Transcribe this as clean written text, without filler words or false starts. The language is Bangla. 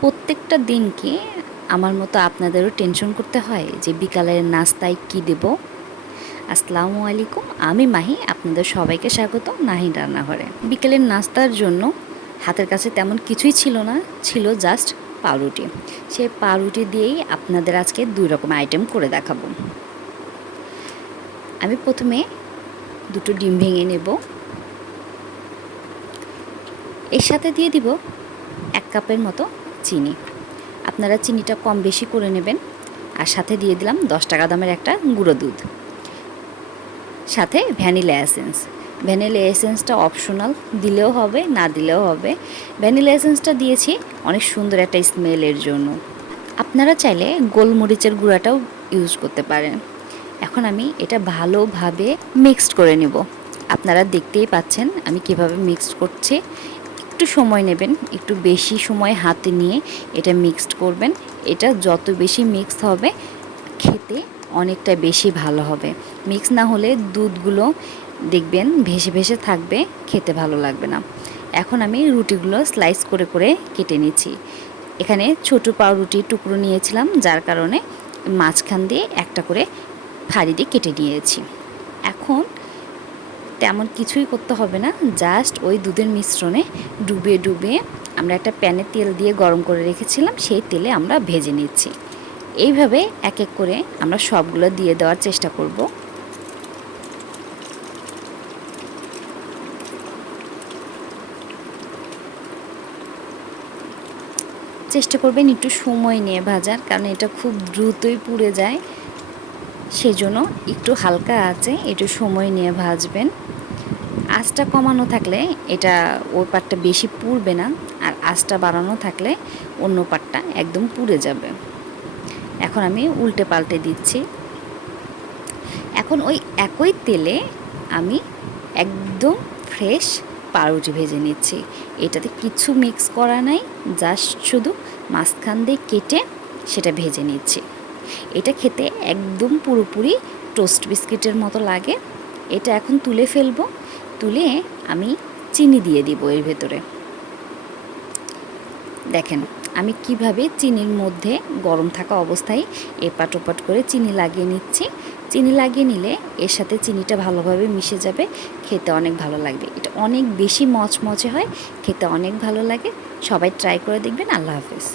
প্রত্যেকটা দিনকে আমার মতো আপনাদেরও টেনশন করতে হয় যে বিকালের নাস্তায় কি দেব। আসসালামু আলাইকুম, আমি মাহি, আপনাদের সবাইকে স্বাগত নাহিন রান্নাঘরে। বিকেলের নাস্তার জন্য হাতের কাছে তেমন কিছুই ছিল না, ছিল জাস্ট পাউরুটি। সেই পাউরুটি দিয়েই আপনাদের আজকে 2 রকম আইটেম করে দেখাবো। আমি প্রথমে 2টো ডিম ভেঙে নেব, এর সাথে দিয়ে দিব 1 কাপের মতো চিনি। আপনারা চিনিটা কম বেশি করে নেবেন। আর সাথে দিয়ে দিলাম 10 টাকা দামের একটা গুঁড়ো দুধ, সাথে ভ্যানিলা এসেন্স। ভ্যানিলা এসেন্সটা অপশনাল, দিলেও হবে না দিলেও হবে। ভ্যানিলা এসেন্সটা দিয়েছি অনেক সুন্দর একটা স্মেলের জন্য। আপনারা চাইলে গোলমরিচের গুঁড়াটাও ইউজ করতে পারেন। এখন আমি এটা ভালোভাবে মিক্সড করে নেব। আপনারা দেখতেই পাচ্ছেন আমি কিভাবে মিক্সড করছি। একটু সময় নেবেন, একটু বেশি সময় হাতে নিয়ে এটা মিক্সড করবেন। এটা যত বেশি মিক্সড হবে খেতে অনেকটা বেশি ভালো হবে। মিক্স না হলে দুধগুলো দেখবেন ভেসে ভেসে থাকবে, খেতে ভালো লাগবে না। এখন আমি রুটিগুলো স্লাইস করে করে কেটে নিচ্ছি। এখানে ছোটো পাউরুটির টুকরো নিয়েছিলাম, যার কারণে মাঝখান দিয়ে একটা করে ফাড়ি দিয়ে কেটে নিয়েছি। এখন তেমন কিছুই করতে হবে না, জাস্ট ওই দুধের মিশ্রণে ডুবে ডুবে আমরা একটা প্যানে তেল দিয়ে গরম করে রেখেছিলাম, সেই তেলে আমরা ভেজে নিচ্ছি। এইভাবে এক এক করে আমরা সবগুলো দিয়ে দেওয়ার চেষ্টা করব। চেষ্টা করবেন একটু সময় নিয়ে ভাজার, কারণ এটা খুব দ্রুতই পুড়ে যায়। সেজন্য একটু হালকা আছে একটু সময় নিয়ে ভাজবেন। আঁচটা কমানো থাকলে এটা ওই পাটটা বেশি পুড়বে না, আর আঁচটা বাড়ানো থাকলে অন্য পাটটা একদম পুড়ে যাবে। এখন আমি উল্টে পাল্টে দিচ্ছি। এখন ওই একই তেলে আমি একদম ফ্রেশ পাউরুটি ভেজে নিচ্ছি। এটাতে কিছু মিক্স করা নাই, জাস্ট শুধু মাঝখান দিয়ে কেটে সেটা ভেজে নিচ্ছি। এটা খেতে একদম পুরোপুরি টোস্ট বিস্কিটের মতো লাগে। এটা এখন তুলে ফেলবো, তুলে আমি চিনি দিয়ে দিব এর ভেতরে। দেখেন আমি কিভাবে চিনির মধ্যে গরম থাকা অবস্থায় এপাট ওপাট করে চিনি লাগিয়ে নিচ্ছি। চিনি লাগিয়ে নিলে এর সাথে চিনিটা ভালোভাবে মিশে যাবে, খেতে অনেক ভালো লাগবে। এটা অনেক বেশি মচমচে হয়, খেতে অনেক ভালো লাগে। সবাই ট্রাই করে দেখবেন। আল্লাহ হাফেজ।